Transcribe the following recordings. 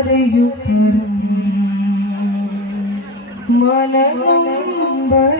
നീയകമറിയുത്തരം മനനൊമ്പരം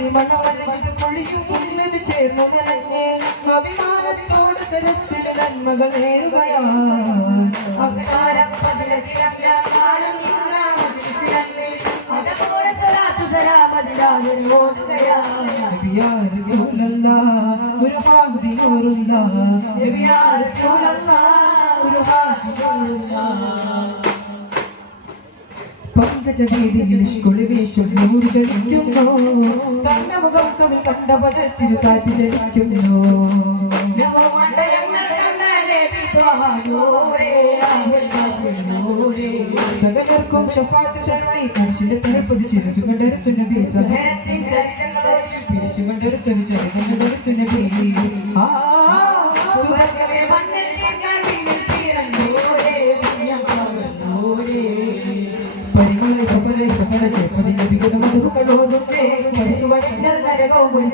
അഭിവാദ്യം പരിമളവനകിത് പൊഴിയുന്നത് ചേർന്നു നനഞ്ഞേ അഭിമാനത്തോട് സരസ്സിന് നന്മകൾ നേരുകയാണ്. അഭിമാനം സലാമതിരാജൻ ഓതുകയാണ് നബിയാ റസൂലല്ലാ ഗുരുഹാദി നൂറുല്ലാ റസൂലല്ലാഹ് പങ്കജവേദിയിൽ കുളിവേശും നൂറ് ജനിക്കുന്നു തന്ന മുഖം കവിൽ കണ്ട പകർത്തിരു കാറ്റി ജനിക്കുന്നു നമോ മണ്ഡലങ്ങൾ കണ്ട നബി ത്വഹാനൂരേ അഹുൽ ബശീറൂരേ സകലർക്കും ഷഫാത്ത് തരണേ മനുഷ്യന്റെ തരപ്പത് ശിരസു കണ്ടൊരു നബി സഹ സഹനത്തിൻ ചരിതങ്ങളിൽ പിരിച്ചു കണ്ടൊരു ചരിതം നബി ആ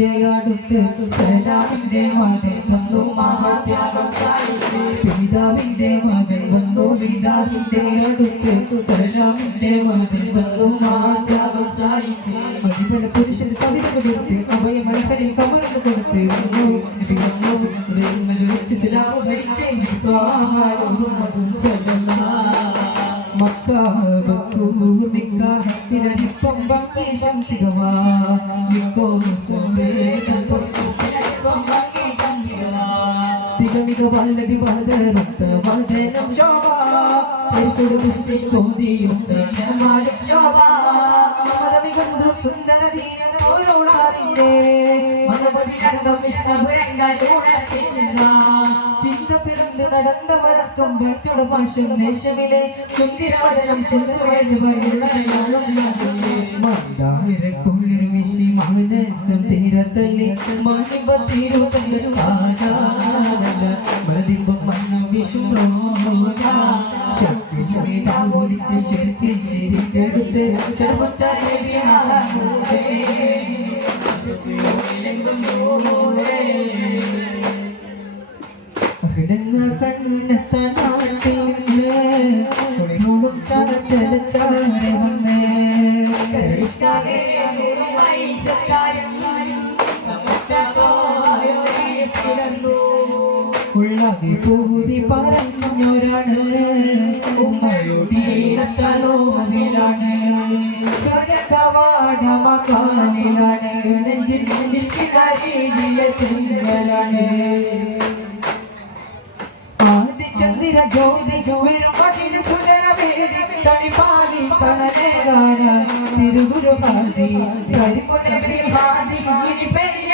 പിതാവിന്റെ അടുത്തേക്ക് സേനാവിന്റെ മകൻ തന്നു മഹാത്യാഗം പിതാവിന്റെ മകൻ വന്നു പിതാവിന്റെ അടുത്തേക്ക് സേനാവിന്റെ മകൻ വന്നു മഹാത്യാഗം സാധിച്ചു അതിപല പുരുഷന് സവിത കൊടുത്ത് അഭയ മനസ്സരിൽ കമർന്ന് കൊടുത്ത് സലാം ഭരിച്ചേ മക്ക തിരരിപ്പം ബക്കേശം തികവാ. നിക്കോ വല്ലടി വലതരത്ത വലതനം ശോഭ. പരിശുദ്ധ ദൃഷ്ടി കോതിയുണ്ട് ജനമാലും ശോഭ. മതമികന്തു സുന്ദര ദീനൻ ഓരോളാറിന്റെ മതപതി രംഗം ചിന്ത പിറന്ന് നടന്നവരക്കം വൈത്തോട് ഭാഷം ദേശമിലെ മന്ദാരക്കുളിർ വിശി മനസ്സം തീരത്തല്ലി. മണിമ്പ തീരുതല്ല ഉമ്മയൊടിയിടത്തലോവിലാണ് സ്വർഗവാട മക്കാനിലാണ് നെഞ്ചിൽ നിഷ്ഠിത തിങ്കളാണ് ആദിചന്ദ്ര ജ്യോതി ജോവിരുപതിന സുന്ദരവേദി തണിപാലി തണലേകാന തിരുഗുരു പാതി കരിമുനെ ഹാദി ഇനി പെരിയ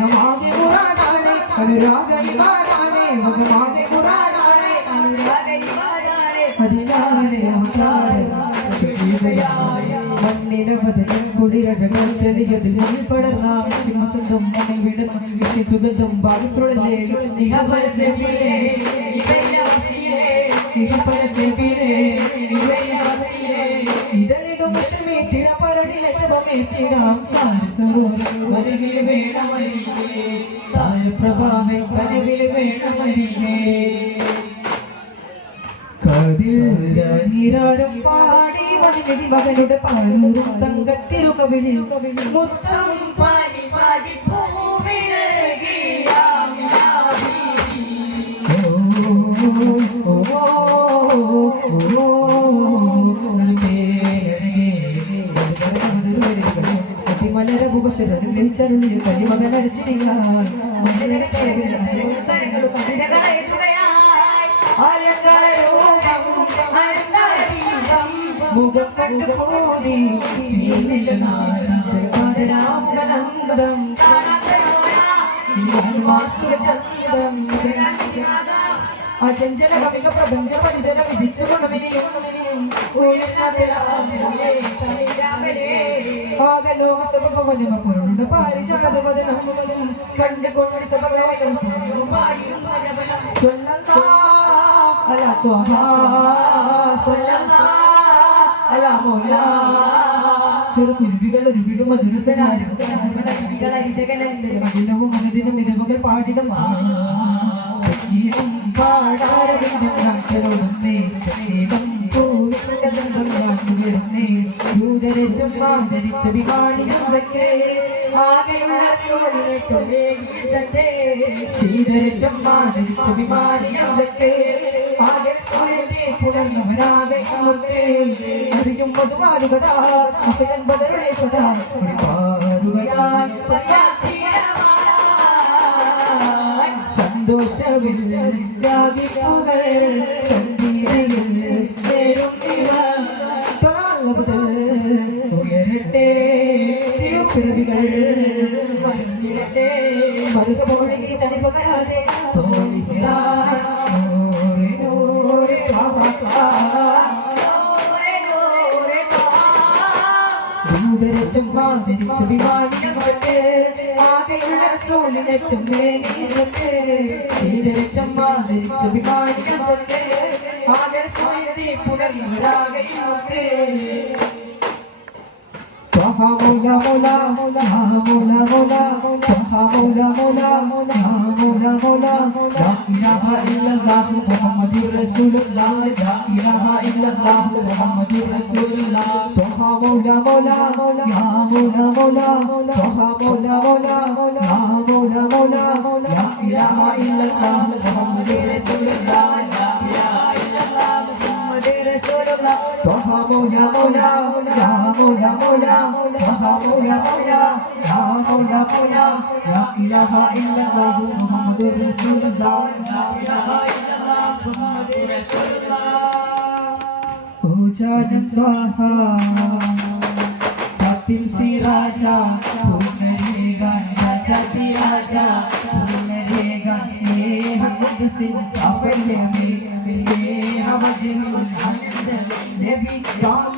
ഭഗവാന്റെ മുറാദാണ് അനുരാഗ ഇമാനാണ് ഭഗവാന്റെ മുറാദാണ് അതിനാലെ അവതാരം മണ്ണിന പതകം കുളിരഴകൾ തെളിയതിൽ പടർന്ന സിംഹസുഖം മണ്ണിൽ വിടുന്ന വിഷ്ണു സുഗന്ധം ബാലത്തുള്ളിലേലും ഇതളിടും വിഷമേറ്റിട പരടിലെത്തമേറ്റിടാം സാരസ്വരൂപം മകനുടെ പാലൂരും തങ്കത്തിരുകവിളിൽ മുത്തം പാടി പാടി മുഖം കണ്ടുപോതി രാമനന്ദം. അചഞ്ചല കവിക പ്രപഞ്ച പരിചര വിധിത്തു ഗുണമിനിയും. ആകലോക സഭവനമ പൊരുളുടെ പാരിജാതവദനം കണ്ടുകൊണ്ട് സഭഗവനം സ്വല്ലല്ലാ അലാ ത്വഹ. സ്വല്ലല്ലാ അലാ മൗലാ ചെറുകുരുവികൾ ഒരു വിടും മധുരസനാരും മകിലവും മകതിനും ഇരവുകൾ പാടിടും പാടാരവിന്റെ നാട്ടിലൊടുന്നേ ഏകം അറിയും മധുമാരുകതാ അപ്പയൻപതരുടെ കഥാ. സന്ധ്യയിൽ നേരും ഇവ തൊഴാമുതൽ ഉയരട്ടെ. തിരുപ്പിറവികൾ മറിഞ്ഞിടട്ടെ. മറുക മാതിരിച്ച വിമാനിയത്തെ ആകെയുള്ള സോളിനെറ്റും മേനീസത്തെ ശീതരറ്റും മാതിരിച്ച വിമാനിയത്തെ ആകെ സോളിനെ പുനർന്നവരാകെയുമൊക്കെ Taha mola mola mola mola mola Taha mola mola mola mola mola La ilaha illallah Muhammadur Rasulullah La ilaha illallah Muhammadur Rasulullah Taha mola mola mola Ya mola mola Taha mola mola Ya mola mola La ilaha illallah Muhammadur Rasulullah La ilaha illallah Muhammadur Rasulullah Taha mola mola Ya mola mola Taha mola mola Ya mola mola La ilaha illallah Muhammadur Rasulullah La ilaha illallah Muhammadur Rasulullah പൂജാനം സ്വാഹ ഭക്തിം ശ്രീ രാജ ജാതി രാജ സ്നേഹം സ്നേഹം നബി കാല